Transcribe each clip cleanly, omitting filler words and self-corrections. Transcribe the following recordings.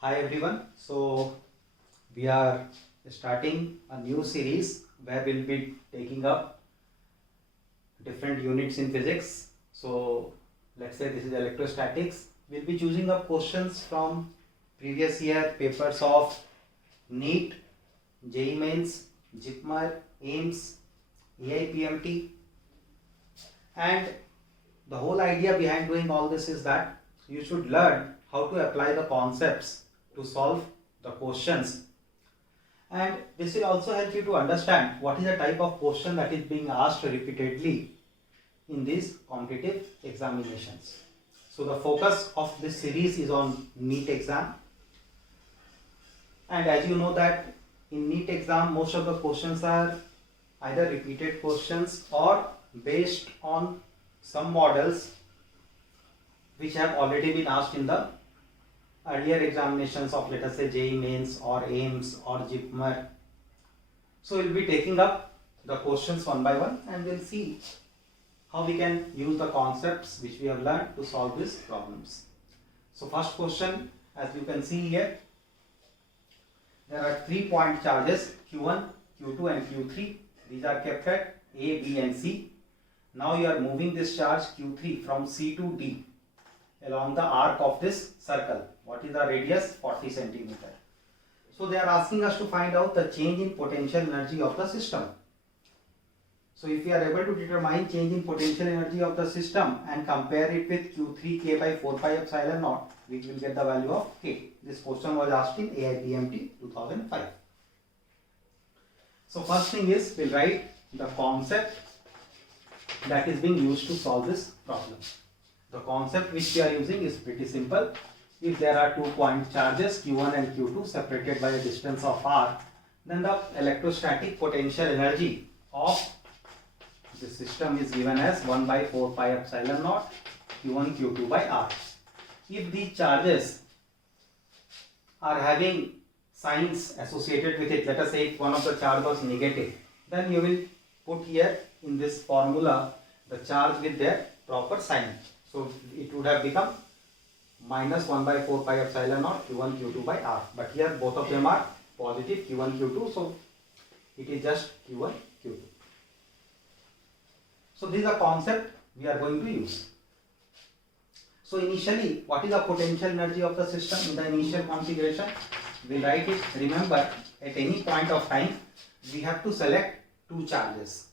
Hi everyone. So we are starting a new series where we'll be taking up different units in physics. So let's say this is electrostatics. We'll be choosing up questions from previous year papers of NEET, JEE Mains, JIPMER, AIMS, AIPMT, and the whole idea behind doing all this is that you should learn how to apply the concepts to solve the questions, and this will also help you to understand what is the type of question that is being asked repeatedly in these competitive examinations. So the focus of this series is on NEET exam, and as you know that in NEET exam most of the questions are either repeated questions or based on some models which have already been asked in the earlier examinations of, let us say, JEE Mains or AIMS or JIPMER. So we'll be taking up the questions one by one and we'll see how we can use the concepts which we have learned to solve these problems. So first question, as you can see here, there are 3 point charges Q1, Q2 and Q3. These are kept at A, B and C. Now you are moving this charge Q3 from C to D along the arc of this circle. What is the radius? 40 centimeter. So they are asking us to find out the change in potential energy of the system. So if we are able to determine change in potential energy of the system and compare it with Q3 K by 4 pi epsilon naught, we will get the value of K. This question was asked in AIPMT 2005. So first thing is, we'll write the concept that is being used to solve this problem. The concept which we are using is pretty simple. If there are 2 point charges Q1 and Q2 separated by a distance of r, then the electrostatic potential energy of the system is given as 1 by 4 pi epsilon naught Q1 Q2 by r. If these charges are having signs associated with it, let us say if one of the charge was negative, then you will put here in this formula the charge with their proper sign. So it would have become minus 1 by 4 pi epsilon naught Q1 Q2 by r. But here both of them are positive, Q1 Q2, so it is just Q1 Q2. So this is a concept we are going to use. So initially, what is the potential energy of the system in the initial configuration? We write it. Remember, at any point of time we have to select 2 charges.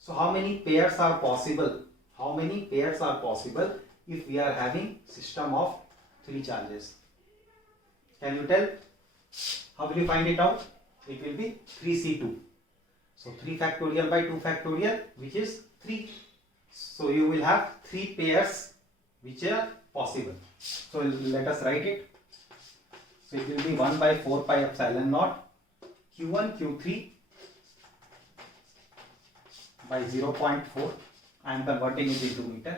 So how many pairs are possible? How many pairs are possible if we are having system of 3 charges? Can you tell? How will you find it out? It will be 3C2. So 3 factorial by 2 factorial, which is 3. So you will have 3 pairs which are possible. So let us write it. So it will be 1 by 4 pi epsilon naught Q1 Q3 by 0.4. I am converting it into meter,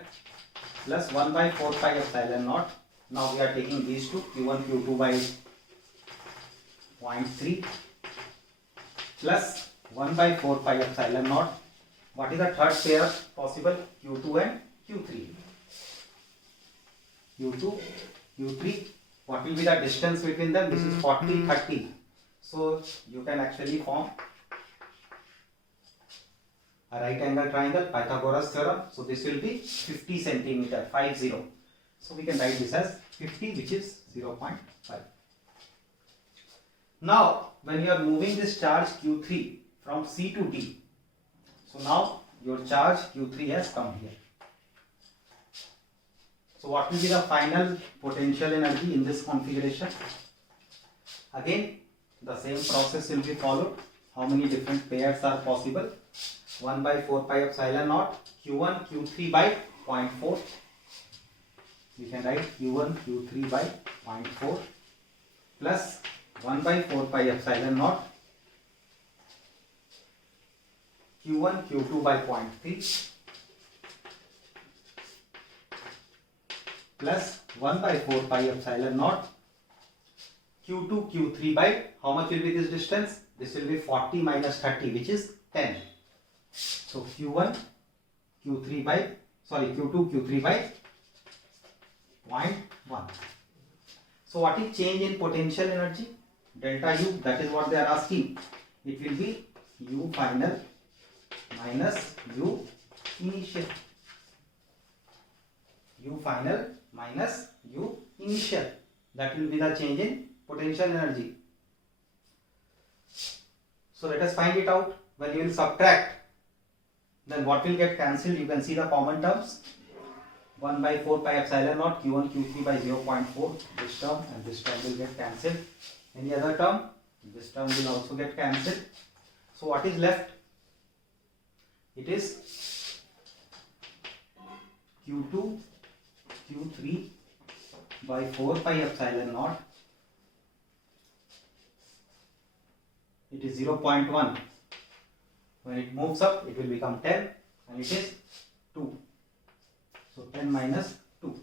plus 1 by 4 pi epsilon naught. Now we are taking these two, Q1 Q2 by 0.3 plus 1 by 4 pi epsilon naught. What is the third pair possible? Q2 and Q3. Q2, Q3. What will be the distance between them? This is 40, 30. So you can actually form a right angle triangle, Pythagoras theorem. So this will be 50 centimeter, 50. So we can write this as 50, which is 0.5. Now when you are moving this charge Q3 from C to D, so now your charge Q3 has come here. So what will be the final potential energy in this configuration? Again, the same process will be followed. How many different pairs are possible? 1 by 4 pi epsilon naught Q1 Q3 by 0.4. We can write Q1 Q3 by 0.4 plus 1 by 4 pi epsilon naught Q1 Q2 by 0.3 plus 1 by 4 pi epsilon naught Q2 Q3 by, how much will be this distance? This will be 40 minus 30, which is 10. So Q1 Q3 by, Q2 Q3 by 0.1. So what is change in potential energy? Delta U, that is what they are asking. It will be U final minus U initial. U final minus U initial. That will be the change in potential energy. So let us find it out. When you will subtract, then what will get cancelled? You can see the common terms. 1 by 4 pi epsilon naught Q1 Q3 by 0.4. This term and this term will get cancelled. Any other term? This term will also get cancelled. So what is left? It is Q2 Q3 by 4 pi epsilon naught. It is 0.1. When it moves up, it will become 10 and it is 2. So 10 minus 2,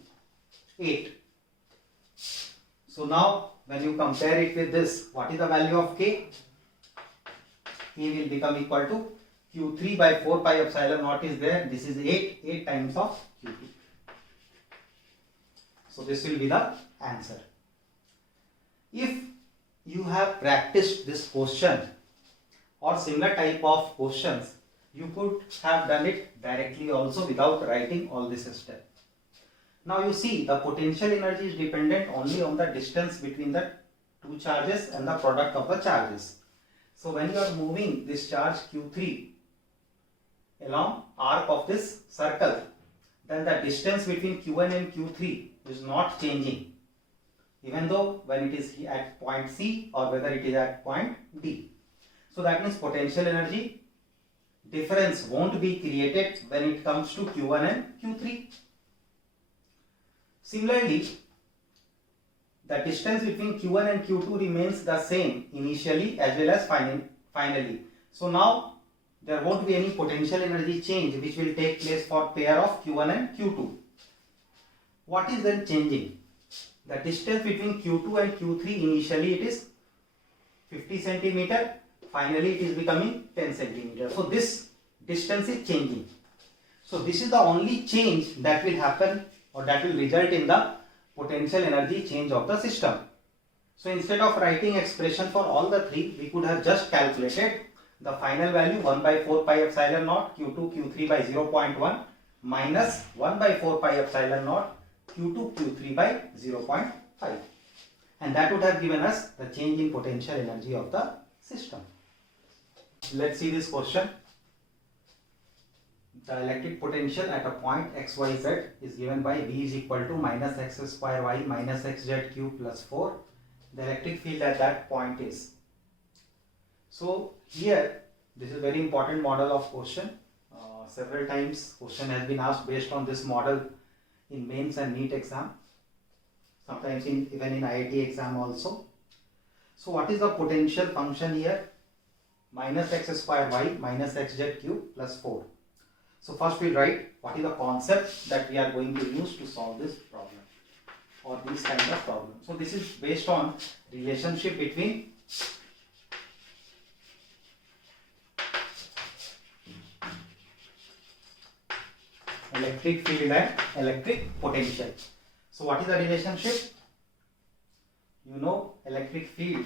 8. So now when you compare it with this, what is the value of K? K will become equal to Q3 by 4 pi epsilon naught is there. This is 8 times of Q2. So this will be the answer. If you have practiced this question or similar type of questions, you could have done it directly also without writing all this step. Now you see the potential energy is dependent only on the distance between the two charges and the product of the charges. So when you are moving this charge Q3 along arc of this circle, then the distance between Q1 and Q3 is not changing, even though when it is at point C or whether it is at point D. So that means potential energy difference won't be created when it comes to Q1 and Q3. Similarly, the distance between Q1 and Q2 remains the same initially as well as finally. So now there won't be any potential energy change which will take place for pair of Q1 and Q2. What is then changing? The distance between Q2 and Q3, initially it is 50 centimeter, finally it is becoming 10 centimeter. So this distance is changing. So this is the only change that will happen or that will result in the potential energy change of the system. So instead of writing expression for all the three, we could have just calculated the final value 1 by 4 pi epsilon naught Q2 Q3 by 0.1 minus 1 by 4 pi epsilon naught Q2 Q3 by 0.5, and that would have given us the change in potential energy of the system. Let's see this question. The electric potential at a point xyz is given by V is equal to minus x square y minus xz cube plus 4. The electric field at that point is. So here this is a very important model of question. Several times question has been asked based on this model in mains and NEET exam, sometimes even in IIT exam also. So what is the potential function here? Minus x square y minus xz cube plus 4. So first we write what is the concept that we are going to use to solve this problem or this kind of problem. So this is based on relationship between electric field and electric potential. So what is the relationship? You know, electric field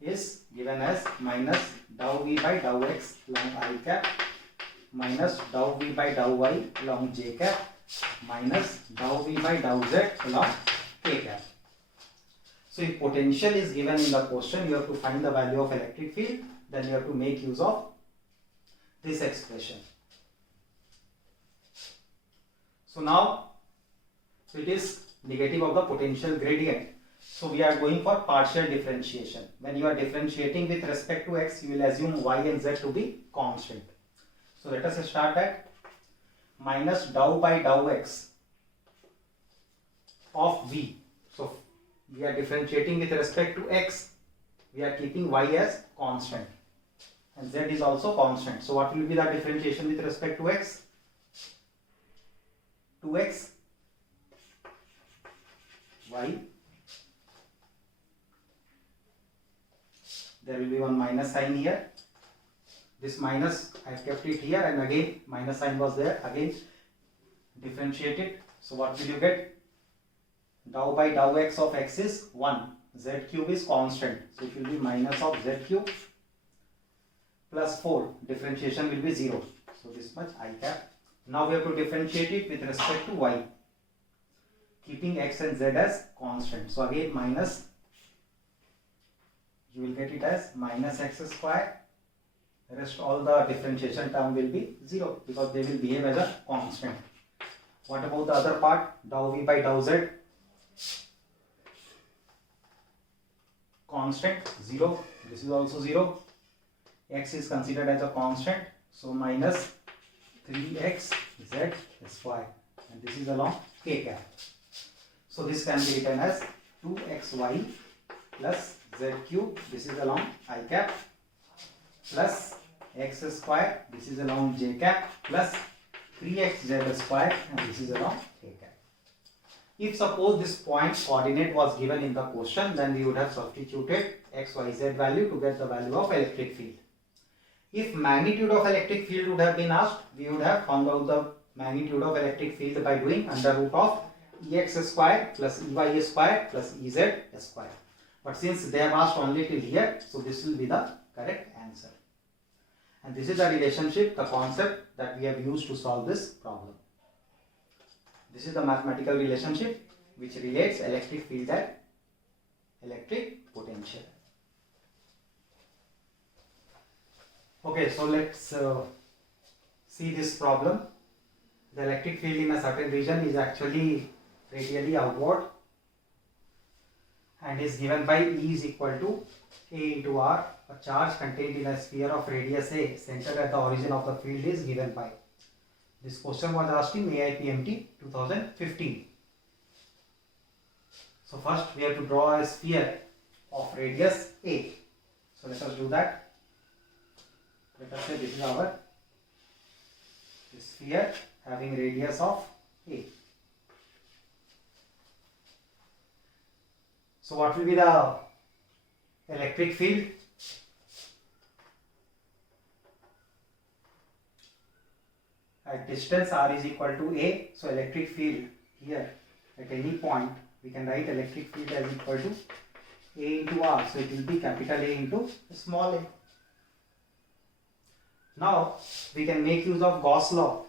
is given as minus dou v by dou x along I cap minus dou v by dou y along j cap minus dou v by dou z along k cap. So if potential is given in the question, you have to find the value of electric field, then you have to make use of this expression. So now it is negative of the potential gradient. So we are going for partial differentiation. When you are differentiating with respect to x, you will assume y and z to be constant. So let us start at minus dou by dou x of v. So we are differentiating with respect to x. We are keeping y as constant and z is also constant. So what will be the differentiation with respect to x? 2x y. There will be one minus sign here. This minus I have kept it here, and again minus sign was there. Again differentiate it. So what will you get? dou by dou x of x is 1. Z cube is constant. So it will be minus of z cube plus 4. Differentiation will be 0. So this much I cap. Now we have to differentiate it with respect to y. Keeping x and z as constant. So again minus, you will get it as minus x square. Rest all the differentiation term will be 0 because they will behave as a constant. What about the other part? Dou v by dou z. Constant 0. This is also 0. X is considered as a constant. So minus 3x z square. And this is along k cap. So this can be written as 2xy plus z cube. This is along I cap plus x square. This is along j cap plus 3xz square, and this is along k cap. If suppose this point coordinate was given in the question, then we would have substituted x, y, z value to get the value of electric field. If magnitude of electric field would have been asked, we would have found out the magnitude of electric field by doing under root of ex square plus ey square plus ez square. But since they have asked only till here, so this will be the correct answer. And this is the relationship, the concept that we have used to solve this problem. This is the mathematical relationship which relates electric field and electric potential. Okay, so let's see this problem. The electric field in a certain region is actually radially outward and is given by E is equal to A into R. A charge contained in a sphere of radius A centered at the origin of the field is given by. This question was asked in AIPMT 2015. So first we have to draw a sphere of radius A. So let us do that. Let us say this is our sphere having radius of A. So what will be the electric field? At distance r is equal to A, so electric field here at any point we can write electric field as equal to A into R, so it will be capital A into small a. Now we can make use of Gauss law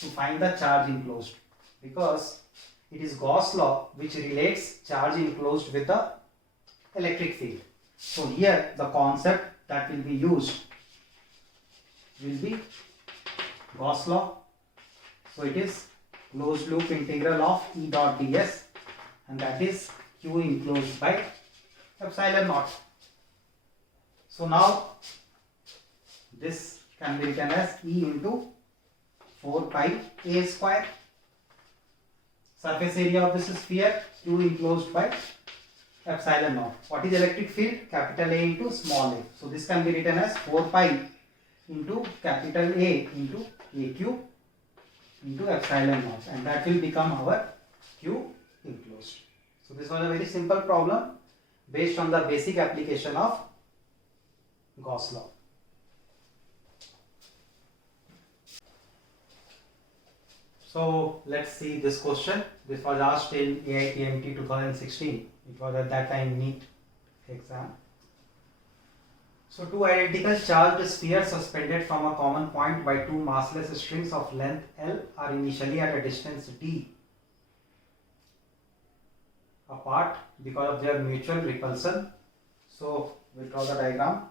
to find the charge enclosed, because it is Gauss law which relates charge enclosed with the electric field. So here the concept that will be used will be Gauss law. So it is closed loop integral of E dot ds, and that is Q enclosed by epsilon naught. So now this can be written as E into 4 pi a square. Surface area of this sphere Q enclosed by epsilon naught. What is electric field? Capital A into small a. So this can be written as 4 pi into capital A into A cube into epsilon naught, and that will become our Q enclosed. So this was a very simple problem based on the basic application of Gauss law. So let's see this question. This was asked in AIPMT 2016. It was at that time NEET exam. So two identical charged spheres suspended from a common point by two massless strings of length L are initially at a distance d apart because of their mutual repulsion. So we'll draw the diagram.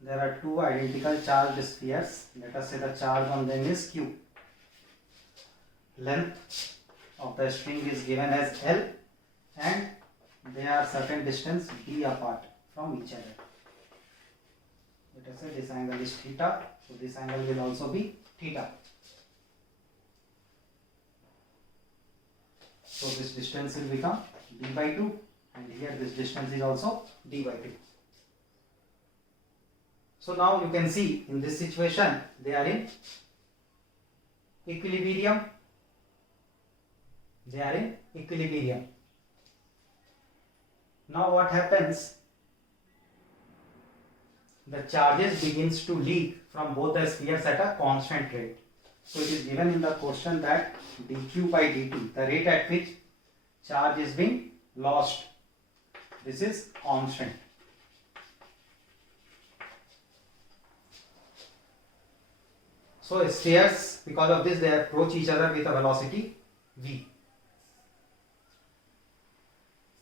There are two identical charged spheres. Let us say the charge on them is Q. Length of the string is given as L, and they are certain distance d apart from each other. Let us say this angle is theta, so this angle will also be theta. So this distance will become d by 2, and here this distance is also d by 2. So now you can see in this situation they are in equilibrium. They are in equilibrium. Now what happens? the charges begins to leak from both the spheres at a constant rate. So it is given in the question that dq by dt, the rate at which charge is being lost, this is constant. So spheres, because of this, they approach each other with a velocity v.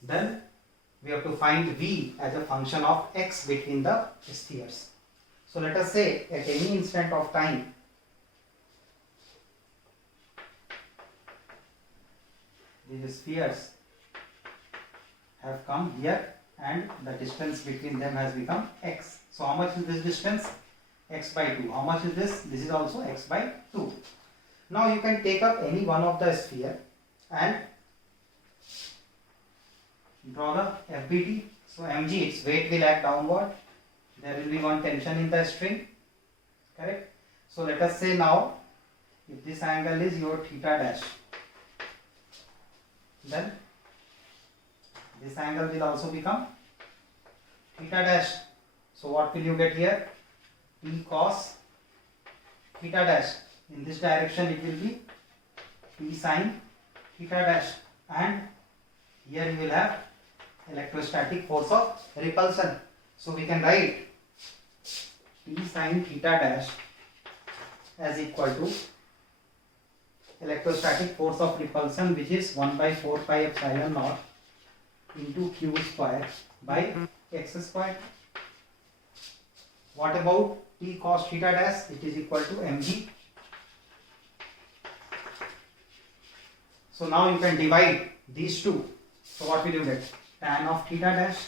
Then we have to find v as a function of x between the spheres. So let us say at any instant of time, these spheres have come here and the distance between them has become x. So how much is this distance? X by 2. How much is this? This is also x by 2. Now you can take up any one of the sphere and draw the FBT. So mg, its weight will act downward. There will be one tension in the string. Correct? So let us say now, if this angle is your theta dash, then this angle will also become theta dash. So what will you get here? T cos theta dash. In this direction it will be T sin theta dash, and here you will have electrostatic force of repulsion. So we can write T sin theta dash as equal to electrostatic force of repulsion, which is 1 by 4 pi epsilon naught into q square by x square. What about T cos theta dash? It is equal to mg. So now you can divide these two. So what will you get? Tan of theta dash,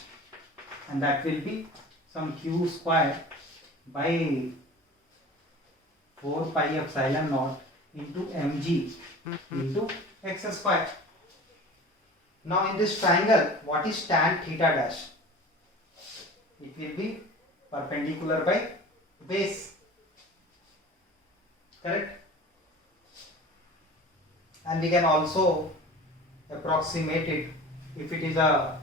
and that will be some q square by 4 pi epsilon naught into mg into x square. Now in this triangle, what is tan theta dash? It will be perpendicular by base. Correct? And we can also approximate it if it is a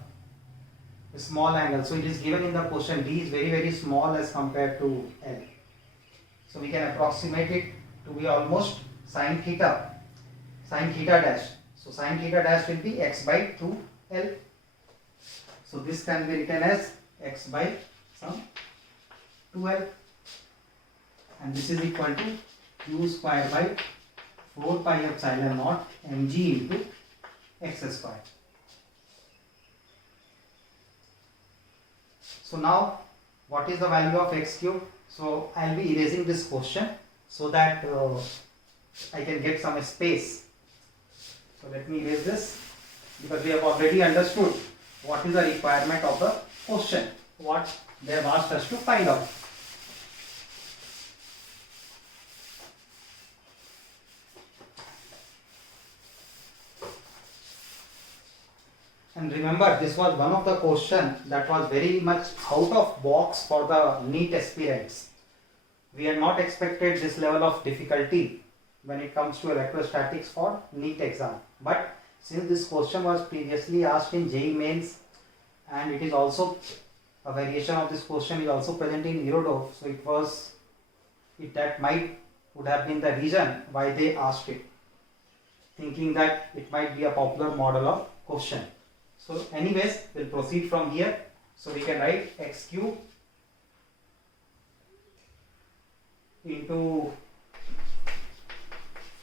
small angle. So it is given in the question, d is very very small as compared to L. So we can approximate it to be almost sin theta dash. So sin theta dash will be x by 2L. So this can be written as x by some 2L, and this is equal to q square by 4 pi epsilon naught mg into x square. So now what is the value of x cube? So I will be erasing this question so that I can get some space. So let me erase this, because we have already understood what is the requirement of the question, what they have asked us to find out. And remember, this was one of the questions that was very much out of box for the NEET aspirants. We had not expected this level of difficulty when it comes to electrostatics for NEET exam. But since this question was previously asked in JEE Mains, and it is also a variation of this question is also present in Eurodov, so that would have been the reason why they asked it, thinking that it might be a popular model of question. So anyways, we'll proceed from here. So we can write x cube into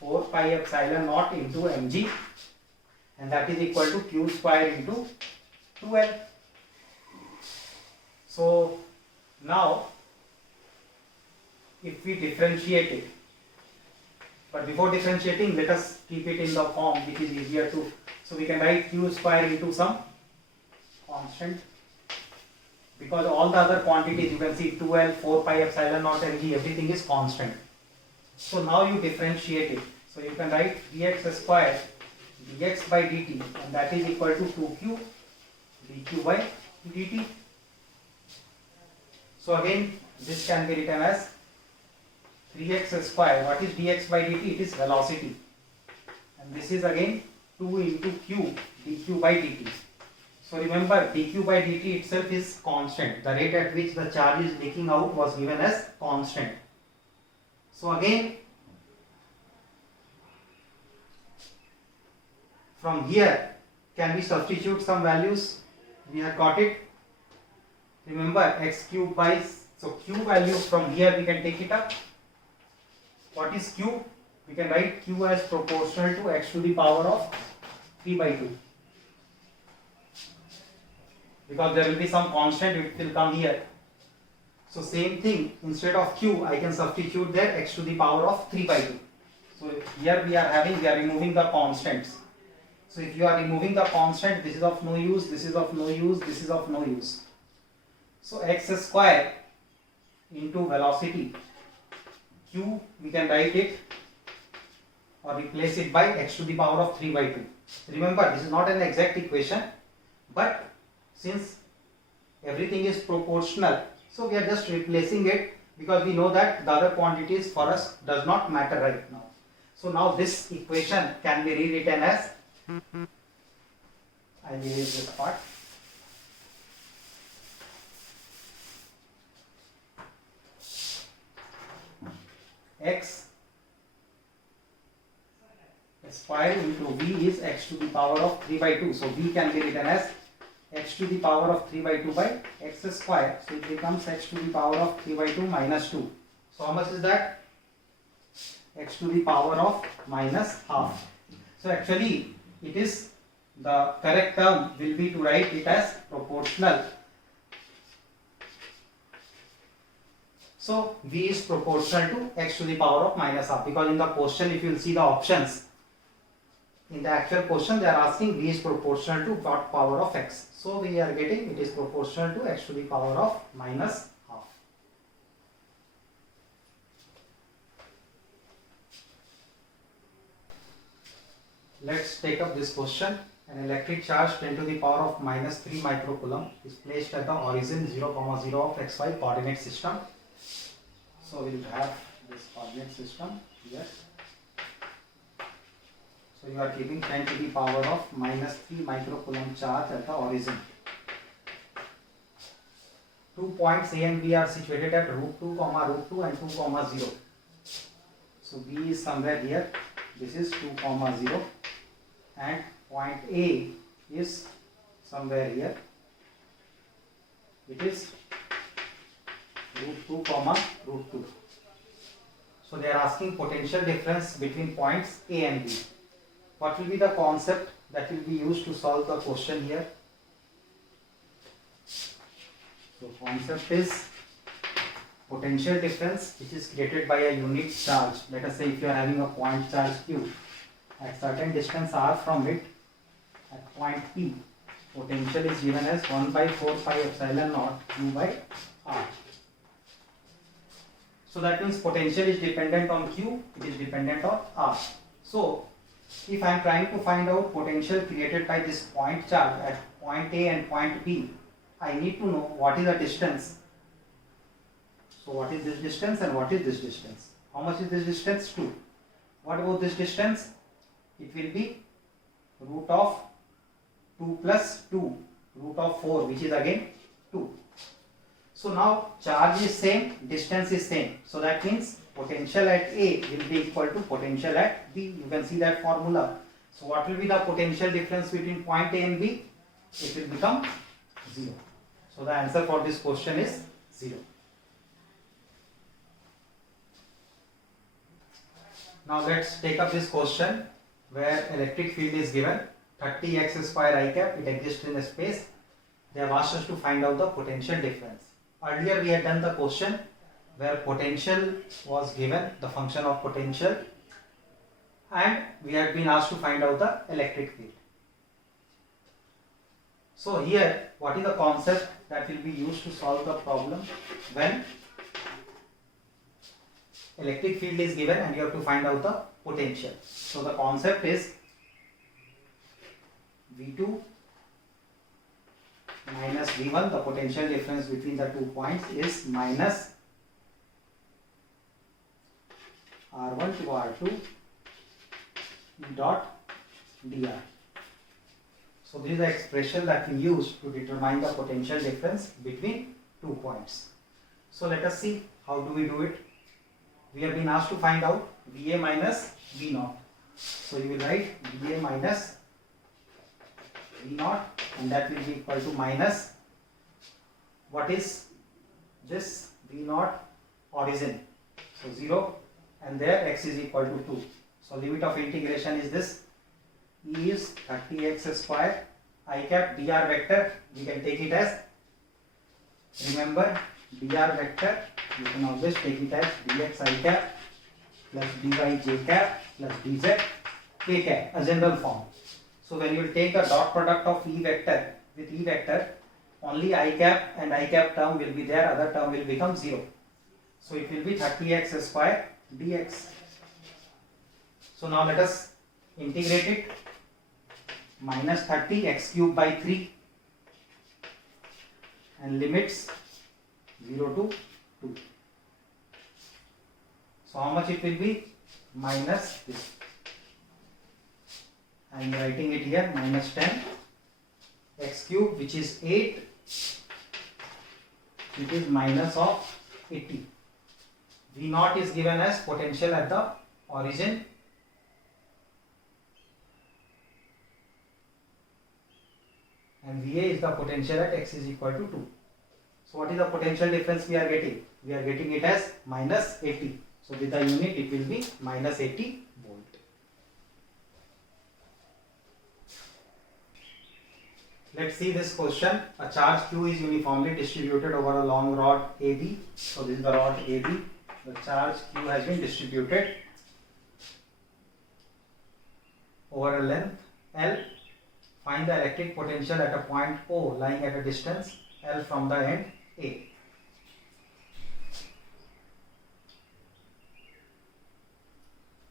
4 pi epsilon naught into mg, and that is equal to q square into 2L. So now if we differentiate it, but before differentiating, let us keep it in the form which is easier to. So we can write q square into some constant, because all the other quantities you can see 2L, 4 pi epsilon naught mg, everything is constant. So now you differentiate it. So you can write dx square dx by dt, and that is equal to 2q dq by dt. So again, this can be written as 3x square. What is dx by dt? It is velocity, and this is again 2 into q dq by dt. So remember, dq by dt itself is constant. The rate at which the charge is leaking out was given as constant. So again, from here, can we substitute some values? We have got it. Remember, x cube by, so q value from here we can take it up. What is q? We can write q as proportional to x to the power of 3 by 2. Because there will be some constant, it will come here. So same thing, instead of q, I can substitute there x to the power of 3 by 2. So here we are removing the constants. So if you are removing the constant, this is of no use, this is of no use, this is of no use. So x square into velocity q, we can write it or replace it by x to the power of 3 by 2. Remember, this is not an exact equation, but since everything is proportional, so we are just replacing it because we know that the other quantities for us does not matter right now. So now this equation can be rewritten as, I will erase this part. X square into v is x to the power of 3 by 2. So v can be written as x to the power of 3 by 2 by x square. So it becomes x to the power of 3 by 2 minus 2. So how much is that? X to the power of minus half. So actually it is, the correct term will be to write it as proportional. So v is proportional to x to the power of minus half, because in the question if you will see the options, in the actual question they are asking v is proportional to what power of x. So we are getting it is proportional to x to the power of minus half. Let's take up this question. An electric charge 10 to the power of minus 3 microcoulomb is placed at the origin 0, 0 of xy coordinate system. So we will have this coordinate system here. So you are keeping 10 to the power of minus 3 microcoulomb charge at the origin. 2 points A and B are situated at root 2, root 2 and 2, 0. So B is somewhere here. This is 2, 0 and point A is somewhere here. It is root 2, root 2. So they are asking potential difference between points A and B. What will be the concept that will be used to solve the question here? So concept is potential difference which is created by a unit charge. Let us say if you are having a point charge Q at certain distance r from it at point P, potential is given as 1 by 4 pi epsilon naught Q by r. So that means potential is dependent on Q, it is dependent on r. So if I am trying to find out potential created by this point charge at point A and point B, I need to know what is the distance. So what is this distance and what is this distance? How much is this distance? 2. What about this distance? It will be root of 2 plus 2, root of 4, which is again 2. So now charge is same, distance is same. So that means potential at A will be equal to potential at B. You can see that formula. So what will be the potential difference between point A and B? It will become 0. So the answer for this question is 0. Now let's take up this question where electric field is given 30 x square I cap, it exists in a space. They have asked us to find out the potential difference. Earlier we had done the question where potential was given, the function of potential, and we had been asked to find out the electric field. So here, what is the concept that will be used to solve the problem when electric field is given and you have to find out the potential? So the concept is V2 minus V1, the potential difference between the 2 points is minus R1 to R2 dot dr. So this is the expression that we use to determine the potential difference between 2 points. So let us see how do we do it. We have been asked to find out VA minus V naught. So you will write VA minus V naught, and that will be equal to minus, what is this? V naught origin. So 0, and there x is equal to 2. So limit of integration is this. E is 30x square I cap dr vector. We can take it as, remember, dr vector, you can always take it as dx I cap plus dy j cap plus dz k cap, a general form. So when you take a dot product of E vector with E vector, only I cap and I cap term will be there, other term will become 0. So it will be 30x square dx. So now let us integrate it. Minus 30 x cube by 3 and limits 0 to 2. So how much it will be? Minus this. I am writing it here, minus 10 x cube, which is 8. It is minus of 80. V naught is given as potential at the origin, and VA is the potential at x is equal to 2. So what is the potential difference we are getting? We are getting it as minus 80. So with the unit it will be minus 80 volt. Let's see this question. A charge Q is uniformly distributed over a long rod AB. So this is the rod AB. The charge Q has been distributed over a length L. Find the electric potential at a point O lying at a distance L from the end A.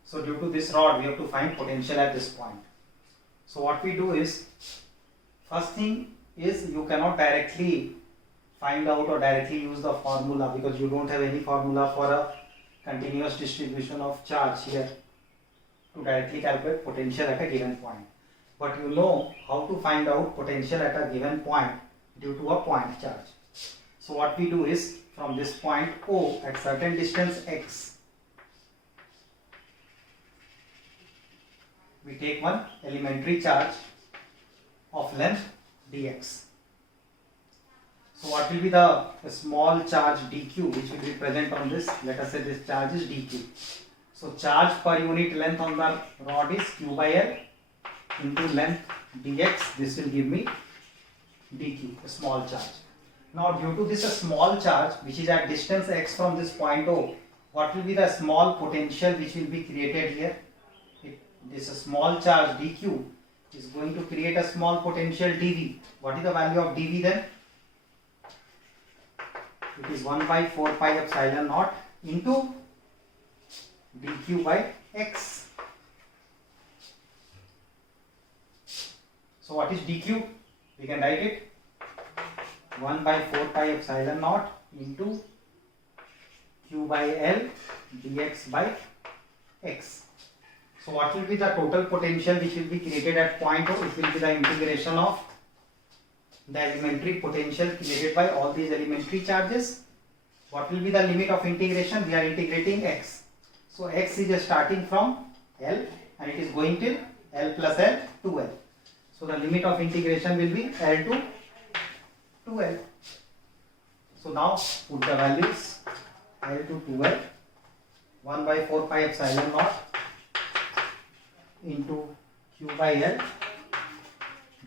So due to this rod, we have to find potential at this point. So what we do is, first thing is, you cannot directly find out or directly use the formula, because you don't have any formula for a continuous distribution of charge here to directly calculate potential at a given point. But you know how to find out potential at a given point due to a point charge. So what we do is, from this point O at certain distance x, we take one elementary charge of length dx. So what will be the small charge dq which will be present on this? Let us say this charge is dq. So charge per unit length on the rod is q by l into length dx. This will give me dq, a small charge. Now due to this small charge which is at distance x from this point O, what will be the small potential which will be created here? This small charge dq is going to create a small potential dv. What is the value of dv then? It is 1 by 4 pi epsilon naught into dq by x. So what is dq? We can write it 1 by 4 pi epsilon naught into q by l dx by x. So what will be the total potential which will be created at point O? It will be the integration of the elementary potential created by all these elementary charges. What will be the limit of integration? We are integrating x. So x is starting from L and it is going till L plus L 2L. So the limit of integration will be L to 2L. So now put the values L to 2L, 1 by 4 pi epsilon naught into q by L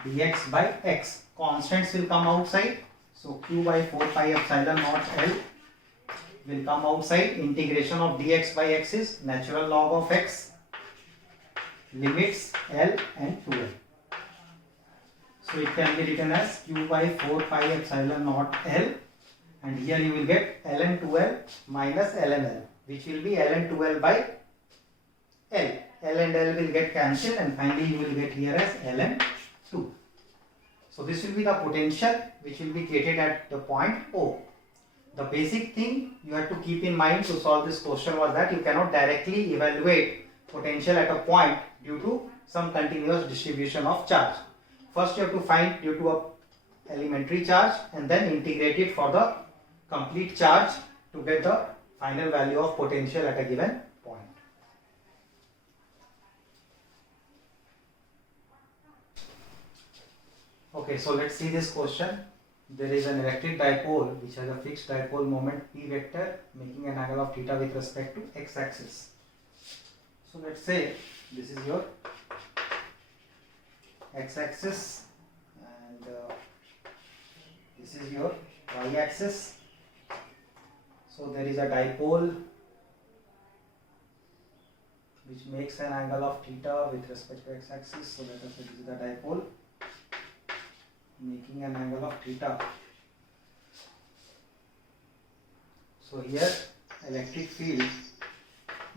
dx by x. Constants will come outside. So q by 4 pi epsilon naught L will come outside. Integration of dx by x is natural log of x, limits L and 2L. So it can be written as q by 4 pi epsilon naught L, and here you will get ln 2L minus ln L, which will be ln 2L by L. L and L will get cancelled, and finally you will get here as ln 2. So this will be the potential which will be created at the point O. The basic thing you have to keep in mind to solve this question was that you cannot directly evaluate potential at a point due to some continuous distribution of charge. first you have to find due to a elementary charge and then integrate it for the complete charge to get the final value of potential at a given point. Okay, so let's see this question. There is an electric dipole which has a fixed dipole moment p vector making an angle of theta with respect to x axis. So let's say this is your x axis and this is your y axis. So there is a dipole which makes an angle of theta with respect to x axis. So let us say this is the dipole making an angle of theta. So here electric field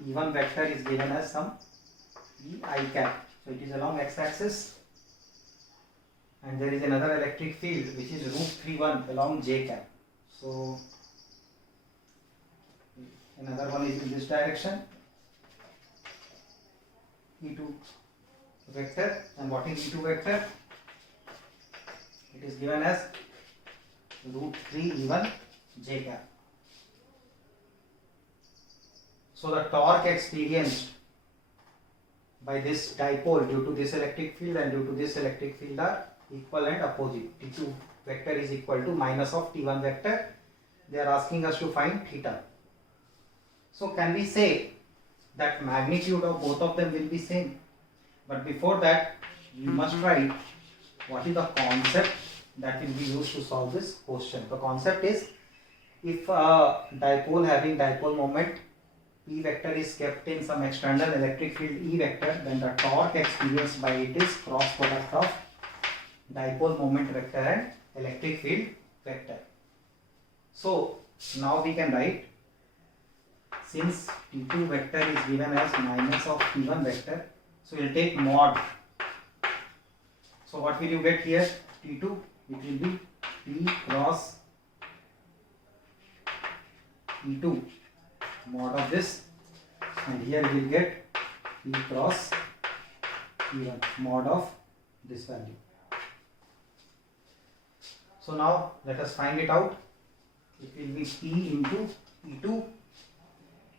E1 vector is given as some E I cap. So it is along x axis, and there is another electric field which is √3(1) along j cap. So another one is in this direction, E2 vector. And what is E2 vector? It is given as √3(E1) j cap. So the torque experienced by this dipole due to this electric field and due to this electric field are equal and opposite. T2 vector is equal to minus of T1 vector. They are asking us to find theta. So can we say that magnitude of both of them will be same? But before that, we must write what is the concept that will be used to solve this question. The concept is, if a dipole having dipole moment P vector is kept in some external electric field E vector, then the torque experienced by it is cross product of dipole moment vector and electric field vector. So now we can write, since T2 vector is given as minus of T1 vector, so we will take mod. So what will you get here? T2, it will be P cross E2 mod of this, and here we will get P cross E1 mod of this value. So now let us find it out. It will be P into E2.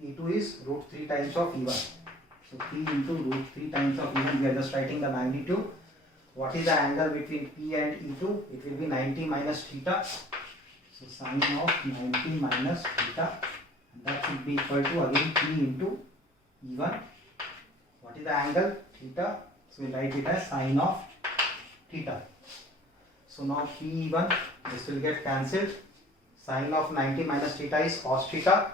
E2 is √3 times of E1. So P into √3 times of E1, we are just writing the magnitude. What is the angle between P and E2? It will be 90 minus theta. So sine of 90 minus theta, and that should be equal to again P into E1. What is the angle? Theta. So we write it as sine of theta. So now P1, this will get cancelled. Sine of 90 minus theta is cos theta.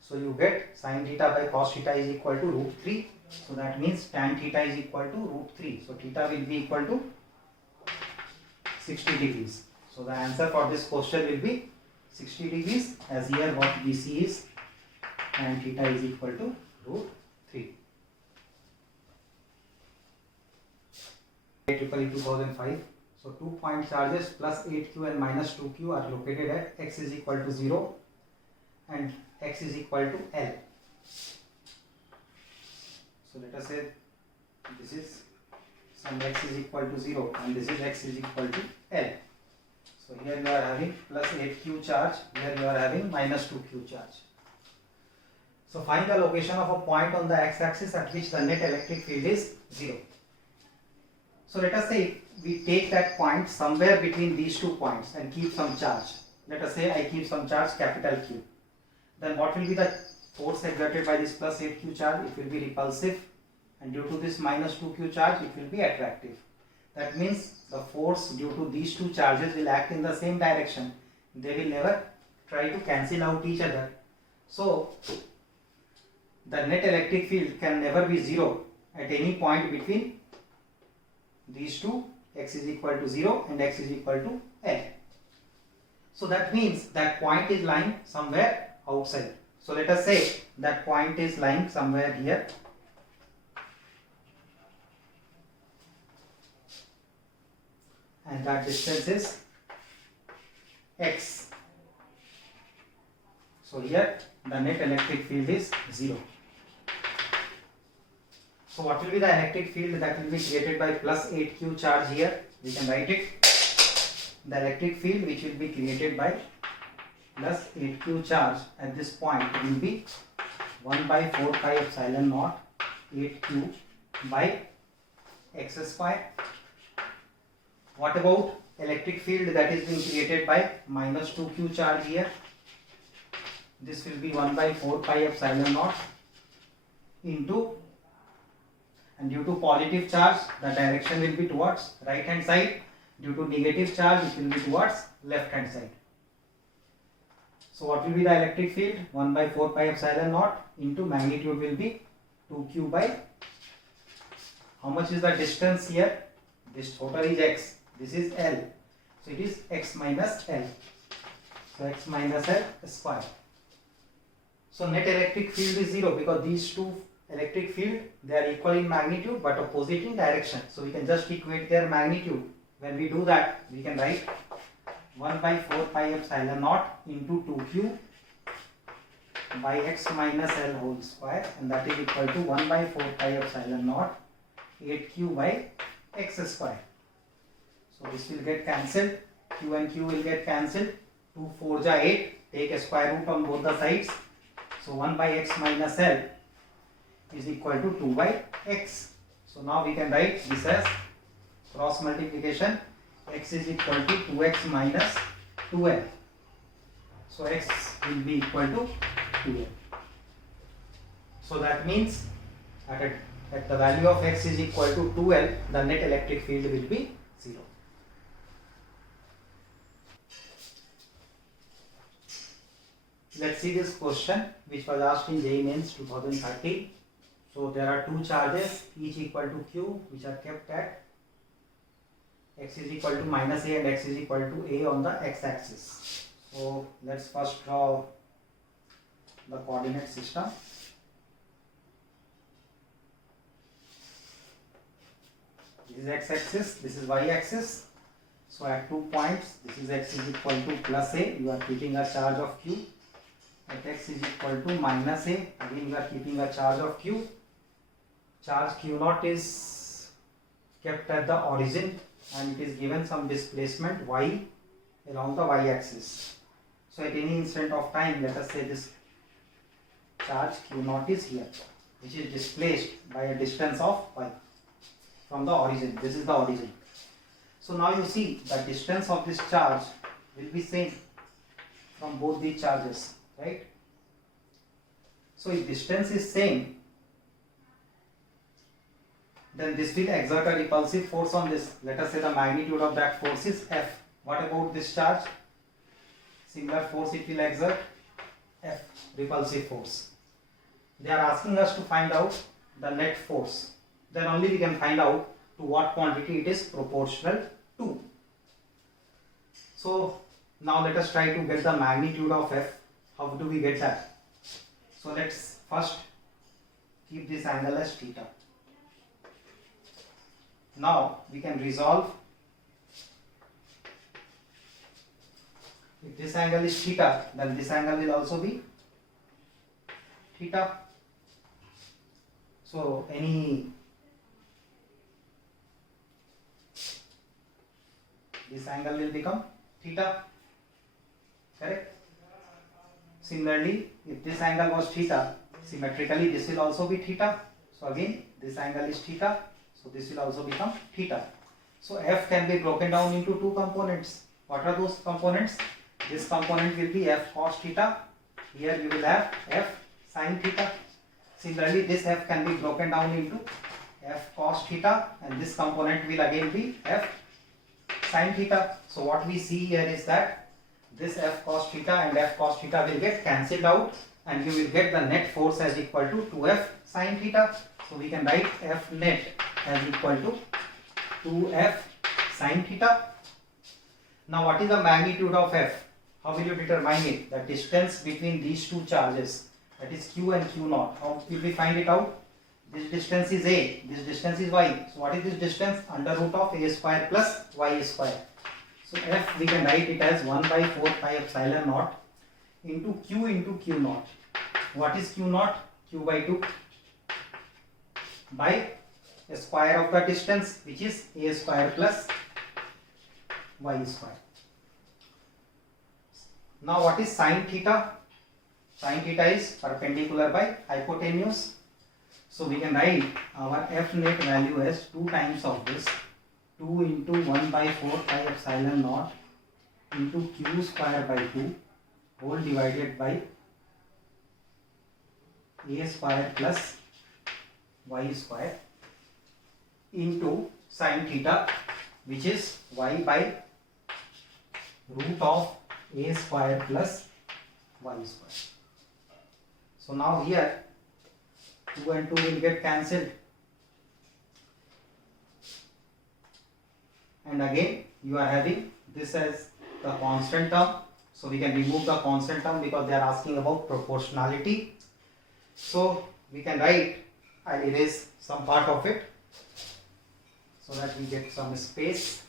So you get sin theta by cos theta is equal to √3. So that means tan theta is equal to √3. So theta will be equal to 60 degrees. So the answer for this question will be 60 degrees, as here what we see is tan theta is equal to √3. IEEE 2005. So 2 point charges plus 8q and minus 2q are located at x is equal to 0 and x is equal to L. So let us say this is some x is equal to 0 and this is x is equal to L. So here you are having plus 8q charge, here you are having minus 2q charge. So find the location of a point on the x-axis at which the net electric field is 0. So let us say we take that point somewhere between these 2 points and keep some charge. Let us say I keep some charge capital Q. Then what will be the force exerted by this plus 8q charge? It will be repulsive, and due to this minus 2q charge it will be attractive. That means the force due to these 2 charges will act in the same direction. They will never try to cancel out each other. So the net electric field can never be 0 at any point between these 2, x is equal to 0 and x is equal to L. So that means that point is lying somewhere outside. So let us say that point is lying somewhere here. And that distance is x. So here the net electric field is 0. So what will be the electric field that will be created by plus 8q charge here? We can write it. The electric field which will be created by plus 8q charge at this point will be 1 by 4 pi epsilon naught 8q by x square. What about electric field that is being created by minus 2q charge here? This will be 1 by 4 pi epsilon naught into, and due to positive charge the direction will be towards right hand side, due to negative charge it will be towards left hand side. So what will be the electric field? 1 by 4 pi epsilon naught into magnitude will be 2q by, how much is the distance here? This total is x, this is L, so it is x minus L, so x minus L square. So net electric field is 0 because these two electric field, they are equal in magnitude but opposite in direction, so we can just equate their magnitude. When we do that, we can write 1 by 4 pi epsilon naught into 2q by x minus L whole square, and that is equal to 1 by 4 pi epsilon naught 8q by x square. So this will get cancelled, q and q will get cancelled, 2 4 ja 8, take a square root on both the sides, so 1 by x minus L is equal to 2 by x. So now we can write this as cross multiplication, x is equal to 2x minus 2l, so x will be equal to 2l. So that means at the value of x is equal to 2l, the net electric field will be 0. Let's see this question which was asked in JEE Mains 2013. So there are two charges each equal to q which are kept at x is equal to minus a and x is equal to a on the x axis. So let's first draw the coordinate system. This is x axis, this is y axis. So at 2 points, this is x is equal to plus a, you are keeping a charge of q. At x is equal to minus a, again you are keeping a charge of q. Charge q naught is kept at the origin and it is given some displacement y along the y axis. So at any instant of time, let us say this charge q naught is here, which is displaced by a distance of y from the origin. This is the origin. So now you see the distance of this charge will be same from both these charges, right? So if distance is same, then this will exert a repulsive force on this. Let us say the magnitude of that force is F. What about this charge? Similar force it will exert, F, repulsive force. They are asking us to find out the net force. Then only we can find out to what quantity it is proportional to. So now let us try to get the magnitude of F. How do we get that? So let's first keep this angle as theta. Now we can resolve. If this angle is theta, then this angle will also be theta. So this angle will become theta, correct? Similarly, if this angle was theta, symmetrically this will also be theta. So again, this angle is theta, so this will also become theta. So F can be broken down into two components. What are those components? This component will be F cos theta. Here you will have F sin theta. Similarly, this F can be broken down into F cos theta, and this component will again be F sin theta. So what we see here is that this F cos theta and F cos theta will get cancelled out, and you will get the net force as equal to 2F sin theta. So we can write F net as equal to 2F sin theta. Now what is the magnitude of F? How will you determine it? The distance between these two charges, that is Q and Q naught. How will we find it out? This distance is A, this distance is Y. So what is this distance? Under root of A square plus Y square. So F we can write it as 1 by 4 pi epsilon naught into Q naught. What is Q naught? Q by 2. by square of the distance, which is a square plus y square. Now what is sine theta? Sine theta is perpendicular by hypotenuse. So we can write our f net value as 2 times of this, 2 into 1 by 4 pi epsilon naught into q square by 2 whole divided by a square plus y square into sine theta, which is y by root of a square plus y square. So now here 2 and 2 will get cancelled, and again you are having this as the constant term, so we can remove the constant term because they are asking about proportionality. So we can write, I'll erase some part of it so that we get some space.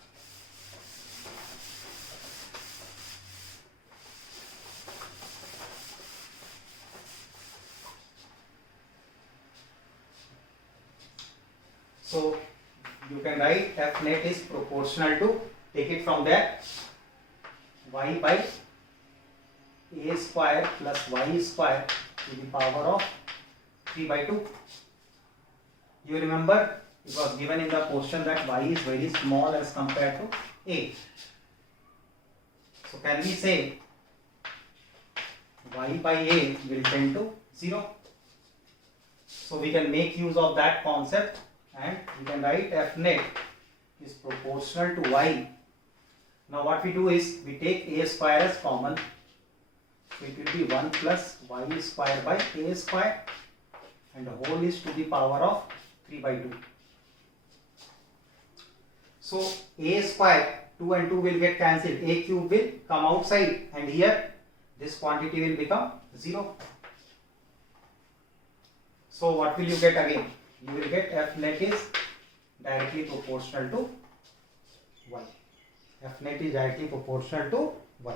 So you can write f net is proportional to, take it from there, y by a square plus y square to the power of 3 by 2. You remember it was given in the question that y is very small as compared to a. So can we say y by a will tend to 0? So we can make use of that concept and we can write f net is proportional to y. Now what we do is we take a square as common, so it will be 1 plus y square by a square, and the whole is to the power of 3 by 2. So a square, 2 and 2 will get cancelled, a cube will come outside, and here this quantity will become 0. So what will you get again? You will get f net is directly proportional to y. F net is directly proportional to y.